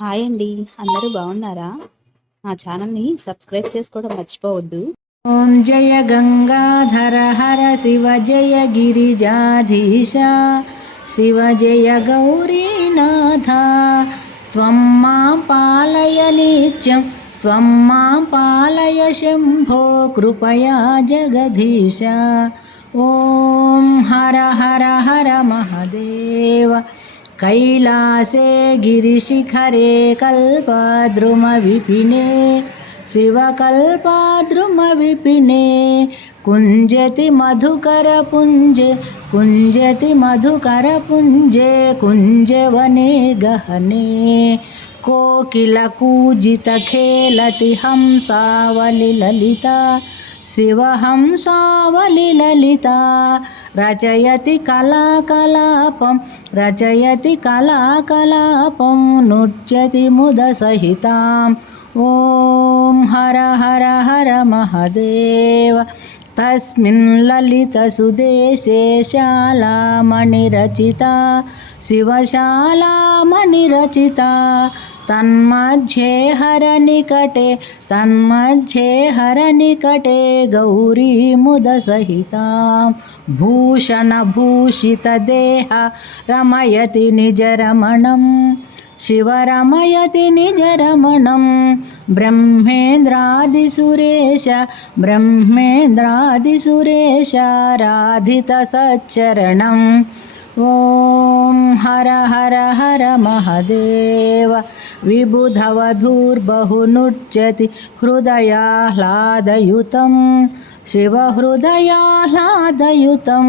Hi అండి. అందరూ బాగున్నారా? మా ఛానల్‌ని సబ్స్క్రైబ్ చేసుకోవడం మర్చిపోవద్దు. ఓం జయ గంగాధర హర శివ జయ గిరిజాధీశ శివ జయ గౌరీనాథ త్వం మాం పాలయ నిత్యం త్వం మాం పాలయ శంభో కృపయా జగదీశ. ఓం హర హర హర మహదేవ. कैलासे गिरिशिखरे कल्पद्रुमविपिने शिवकल्पद्रुमविपिने कुञ्जति मधुकरपुञ्जे कुञ्जति मधुकरपुञ्जे कुञ्जवने गहने कोकिलकूजितखेलति हंसावलिललिता शिवहंसावलिललिता रचयति कलाकलापं रचयति कलाकलापं नृत्यति मुदसहिताम्. ॐ हर हर हर महदेव. तस्मिन् ललितसुदेशे शालामणिरचिता शिवशालामणिरचिता तन्मध्ये हरनिकटे गौरी मुदसहितां भूषणभूषितदेह रमयति निजरमणं शिवरमयति निजरमणं ब्रह्मेन्द्रादिसुरेश राधितसच्चरणम्. ॐ हर हर हर महदेव. विबुधवधूर्बहुनृत्यति हृदयाह्लादयुतं शिवहृदयाह्लादयुतं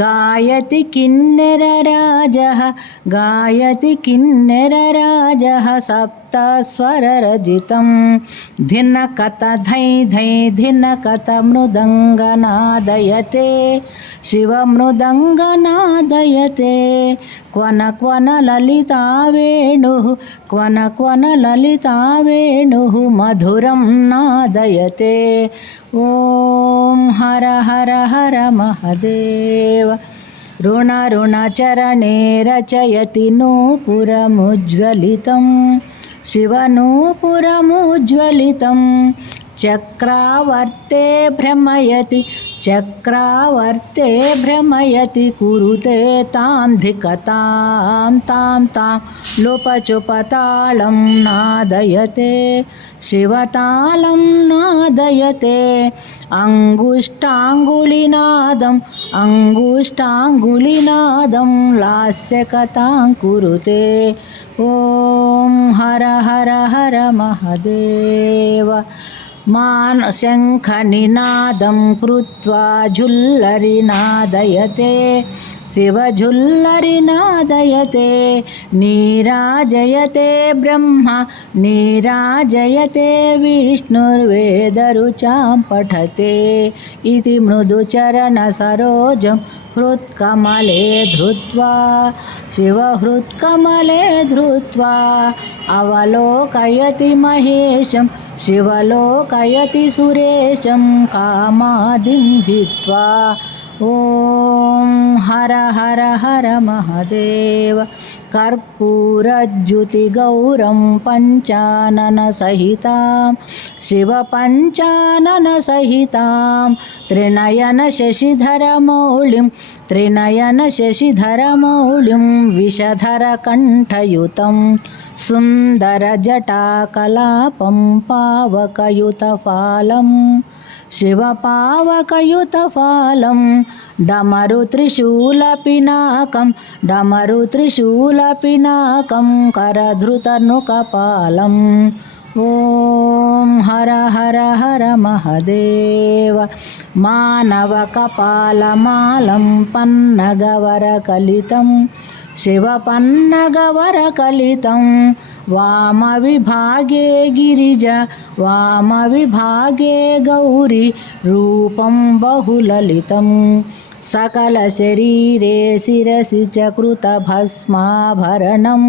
गायति किन्नरराजः सप्तस्वररजितं धिनकत धै धै धिनकत मृदङ्गनादयते शिवमृदङ्गनादयते क्वन क्वन ललिता वेणुः मधुरं नादयते. ॐ हर हर हर महदेव. ऋणचरणे रचयति नूपुरमुज्ज्वलितं शिवनूपुरमुज्ज्वलितं चक्रावर्ते भ्रमयति कुरुते तां धिकतां तां लोपचुपतालं नादयते शिवतालं नादयते अङ्गुष्ठाङ्गुलिनादं लास्यकथां कुरुते. ॐ हर हर हर महदेव. शङ्खनिनादं कृत्वा झुल्लरिनादयते शिवझुल्लरिनादयते नीराजयते ब्रह्मा नीराजयते विष्णुर्वेदरुचां पठते इति मृदुचरणसरोजं हृत्कमले धृत्वा शिवहृत्कमले धृत्वा अवलोकयति महेशं शिवलोकयति सुरेशं कामादिं भित्वा. ॐ हर हर हर महदेव. कर्पूरज्युतिगौरं पञ्चाननसहितां शिवपञ्चाननसहितां त्रिनयनशशिधरमौलिं विषधरकण्ठयुतं सुन्दरजटाकलापं पावकयुतफालं शिवपावकयुतफालं डमरुत्रिशूलपिनाकं करधृतनुकपालम्. ॐ हर हर हर महदेव. मानवकपालमालं पन्नगवरकलितं शिवपन्नगवरकलितं वामविभागे गिरिजा वामविभागे गौरी रूपं बहुललितं सकलशरीरे शिरसि च कृतभस्माभरणं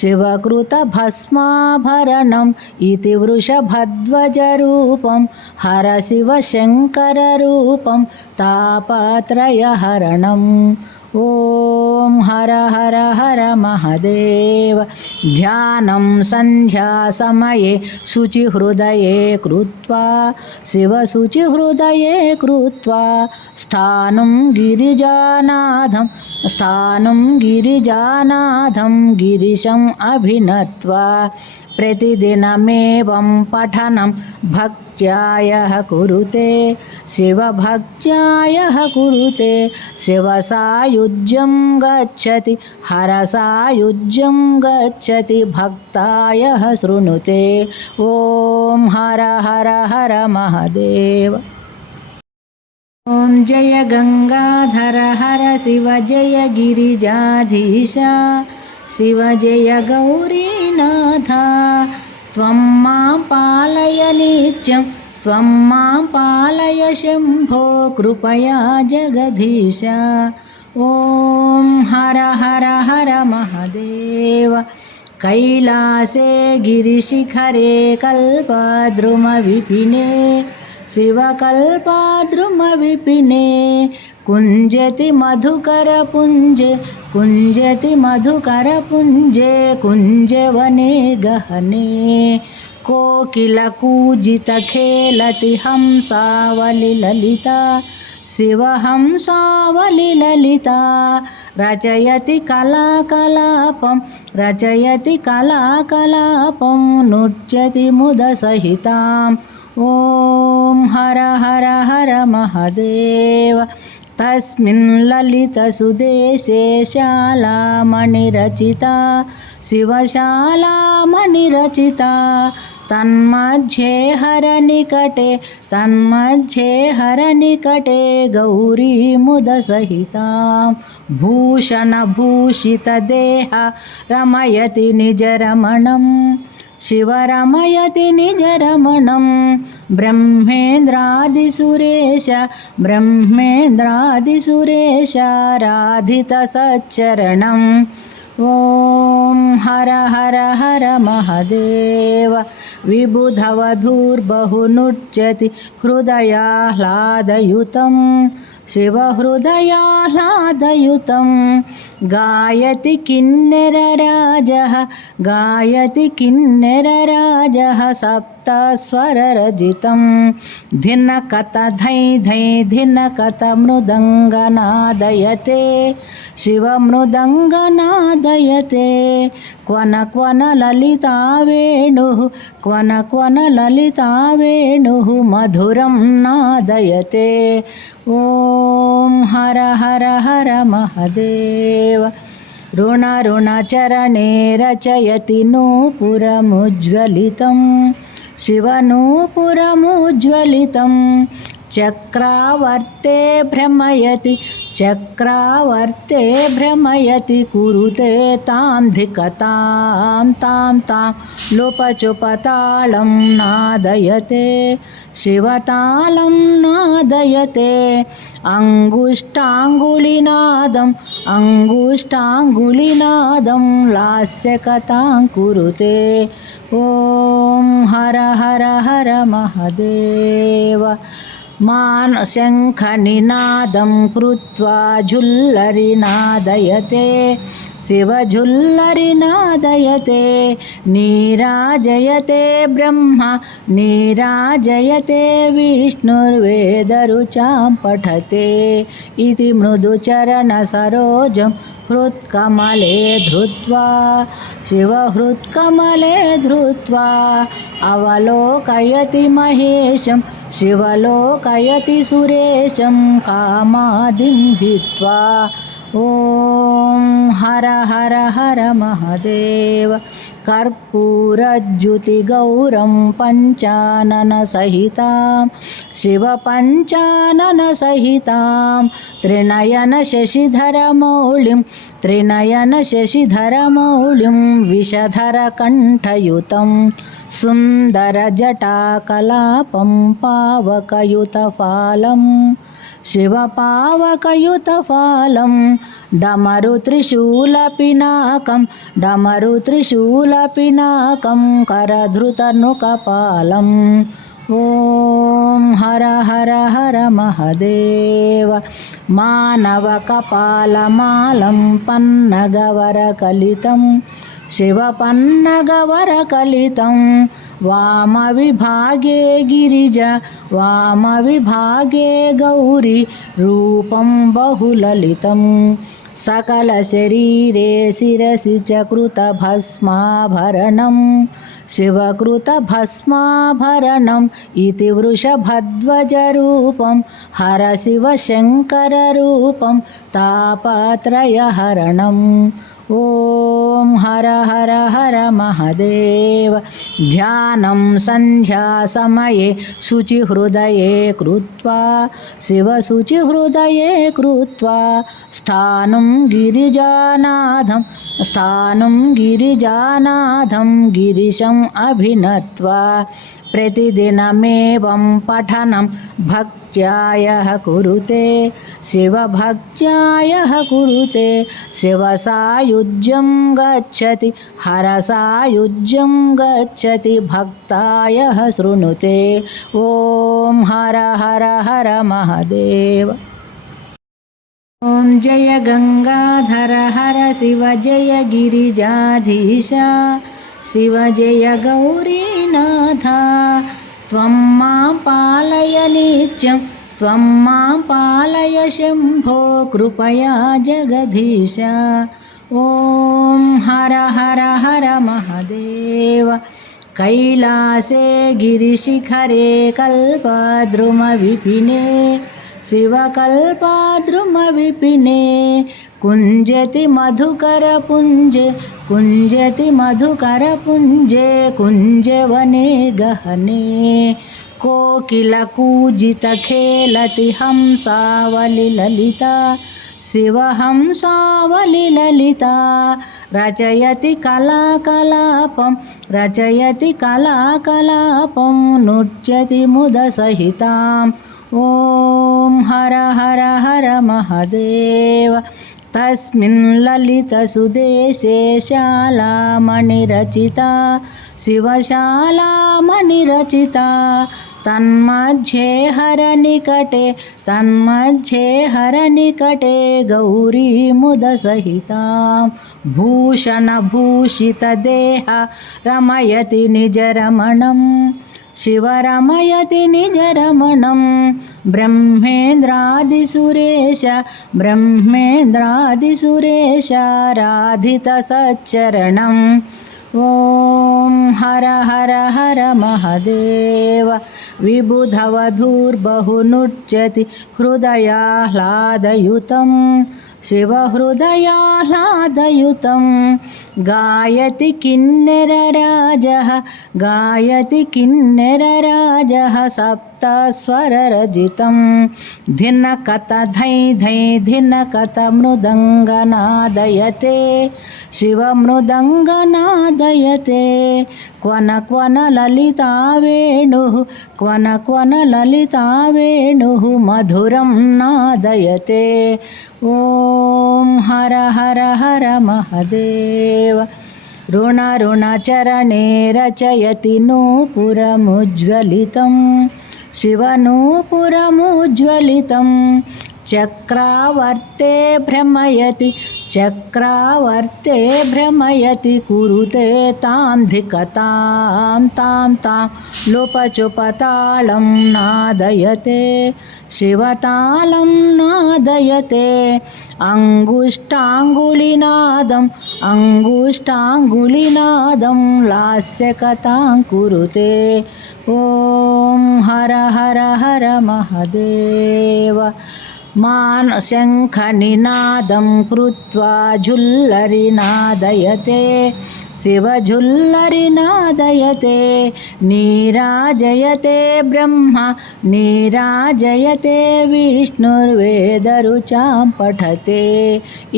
शिवकृतभस्माभरणम् इति वृषभध्वजरूपं हरशिवशङ्कररूपं तापत्रयहरणम्. ॐ हर हर हर महादेव। ध्यानं सन्ध्यासमये शुचिहृदये कृत्वा शिवशुचिहृदये कृत्वा स्थानं गिरिजानाथं गिरिशम् अभिनत्वा प्रतिदिनमेवं पठनं भक्त्यायः कुरुते शिवभक्त्यायः कुरुते शिवसायुज्यं गच्छति हरसायुज्यं गच्छति भक्तायः शृणुते। ॐ हर हर हर महादेव। ॐ जय गंगाधर हर शिव जय गिरिजाधीश शिव जय गौरीनाथ। त्वं मां पालय नित्यं त्वं मां पालय शम्भो कृपया जगदीश। ॐ हर हर हर महादेव। कैलासे गिरिशिखरे कल्पद्रुमविपिने शिवकल्पद्रुमविपिने कुञ्जति मधुकरपुञ्जे कुञ्जवने गहने कोकिलकूजितखेलति हंसावलिललिता शिवहंसावलिललिता रचयति कलाकलापं नृत्यति मुदसहिताम्। ॐ हर हर हर महादेव। तस्मिन् ललितसुदेशे शालामणिरचिता शिवशालामणिरचिता तन्मध्ये हरनिकटे गौरीमुदसहितां भूषणभूषितदेहा रमयति निजरमणं शिवरमयति निजरमणं ब्रह्मेन्द्रादिसुरेश राधितसच्चरणम्। ॐ हर हर हर महादेव। विबुधवधूर्बहुनृत्यति हृदयाह्लादयुतं शिवहृदयाह्लादयुतं गायति किन्नरराजः सप्तस्वररजितं धिनकत धै धै धिनकत मृदङ्गनादयते शिवमृदङ्गनादयते क्वन क्वन ललिता वेणुः मधुरं नादयते। ॐ हर हर हर महादेव। ऋणचरणे रचयति नूपुरमुज्ज्वलितं शिवनूपुरमुज्ज्वलितं चक्रावर्ते भ्रमयति कुरुते तां धिकतां तां लोपचुपतालं नादयते शिवतालं नादयते अङ्गुष्ठाङ्गुलिनादं लास्यकथां कुरुते। ॐ हर हर हर महादेव। शङ्खनिनादं कृत्वा झुल्लरिनादयते शिवझुल्लरिनादयते नीराजयते ब्रह्मा नीराजयते विष्णुर्वेदरुचां पठते इति मृदुचरणसरोजं हृत्कमले धृत्वा शिवहृत्कमले धृत्वा अवलोकयति महेशं शिवलोकयति सुरेशं कामादिं हित्वा। ॐ हर हर हर महादेव। कर्पूरज्युतिगौरं पञ्चाननसहितां शिवपञ्चाननसहितां त्रिनयनशशिधरमौलिं विषधरकण्ठयुतं सुन्दरजटाकलापं पावकयुतफालं शिवपावकयुतफालं डमरुत्रिशूलपिनाकं करधृतनुकपालं ॐ हर हर हर महदेव मानवकपालमालं पन्नगवरकलितं शिवपन्नगवरकलितं वामविभागे गिरिजा वामविभागे गौरी रूपं बहुललितं सकलशरीरे शिरसि च कृतभस्माभरणं शिवकृतभस्माभरणम् इति वृषभध्वजरूपं हरशिवशङ्कररूपं तापत्रयहरणम् ॐ हर हर हर महदेव ध्यानं सन्ध्यासमये शुचिहृदये कृत्वा शिवशुचिहृदये कृत्वा स्थानं गिरिजानाथं गिरिशम् अभिनत्वा प्रतिदिनमेवं पठनं भक्त्यायः कुरुते शिवभक्त्यायः कुरुते शिवसायुज्यं गच्छति हरसायुज्यं गच्छति भक्तायः शृणुते ॐ हर हर हर महदेव ॐ जय गंगाधर हर शिव जय गिरिजाधीशा शिव जय गौरीनाथ त्वं मां पालय नित्यं त्वं मां पालय शम्भो कृपया जगदीश ॐ हर हर हर महदेव कैलासे गिरिशिखरे कल्पद्रुमविपिने शिवकल्पद्रुमविपिने कुञ्जति मधुकरपुञ्जे कुञ्जवने गहने कोकिलकूजितखेलति हंसावलिललिता शिवहंसावलिललिता रचयति कलाकलापं नृत्यति मुदसहिताम् ॐ हर हर हर महदेव तस्मिन् ललितसुदेशे शालामणिरचिता शिवशालामणिरचिता तन्मध्ये हरनिकटे गौरी मुदसहितां भूषणभूषितदेहा रमयति निजरमणं शिवरमयति निजरमणं ब्रह्मेन्द्रादिसुरेश राधितसच्चरणम् ॐ हर हर हर महदेव विबुधवधूर्बहुनृत्यति हृदयाह्लादयुतं शिवहृदयाह्लादयुतं गायति किन्नरराजः सप्तस्वररजितं धिनकत धै धै धिनकत मृदङ्गनादयते शिवमृदङ्गनादयते क्वन ललिता वेणुः मधुरं नादयते ॐ हर हर हर महदेव ऋणचरणे रचयति नूपुरमुज्ज्वलितं शिवनूपुरमुज्ज्वलितं चक्रावर्ते भ्रमयति कुरुते तां धिकतां तां लोपचुपतालं नादयते शिवतालं नादयते अङ्गुष्ठाङ्गुलिनादं लास्यकथां कुरुते ॐ हर हर हर महदेव शङ्खनिनादं कृत्वा झुल्लरिनादयते शिवझुल्लरिनादयते नीराजयते ब्रह्मा नीराजयते विष्णुर्वेदरुचां पठते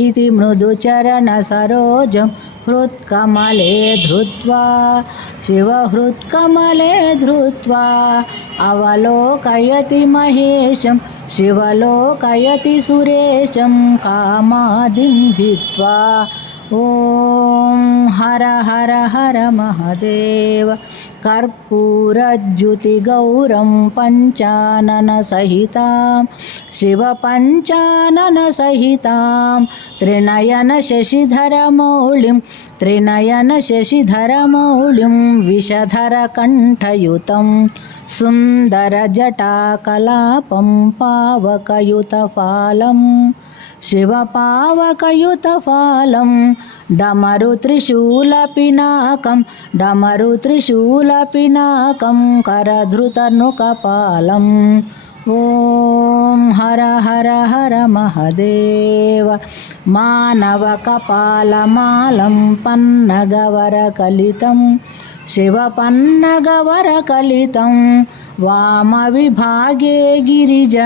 इति मृदुचरणसरोजं हृत्कमले धृत्वा शिवहृत्कमले धृत्वा अवलोकयति महेशं शिवलोकयति सुरेशं कामादिं भित्त्वा ఓం హర హర హర మహదేవ. కర్పూరజ్యుతిగౌరం పంచానన సహితాం శివ పంచానన సహితాం త్రినయన శశిధరమౌళిం విషధర కంఠయుతం సుందర జటాకలాపం పావకయుతఫాలం శివ పావకయుతఫాలం డమరు త్రిశూలపినాకం కరధృతనుకపాలం. ఓం హర హర హర మహదేవ. మానవ కపాలమాలం పన్నగవరకలితం శివ పన్నగవరకలితం వామ విభాగే గిరిజ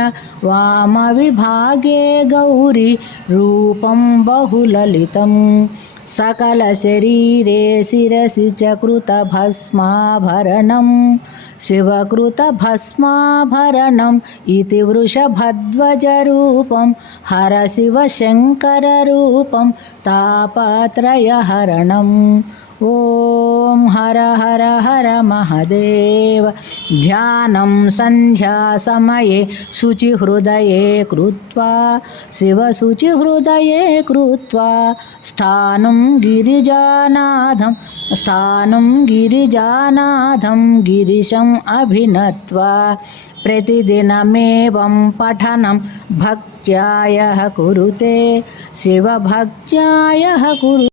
వామ విభాగే గౌరి రూపం బహులలితం సకల శరీరే శిరసి చ కృత భస్మాభరణం శివకృత భస్మాభరణం ఇతి వృషభధ్వజ రూపం హర శివ శంకర రూపం తాపత్రయహరణం. ఓం హర హర హర మహదేవ. ధ్యానం సంధ్యా సమయే శుచిహృదయే కృత్వా శివ శుచిహృదయే కృత్వా స్థానం గిరిజానాథం గిరిశం అభినత్వా ప్రతిదినమేవం పఠనం భక్త్యాయ కురుతే శివ భక్త్యాయ కురు.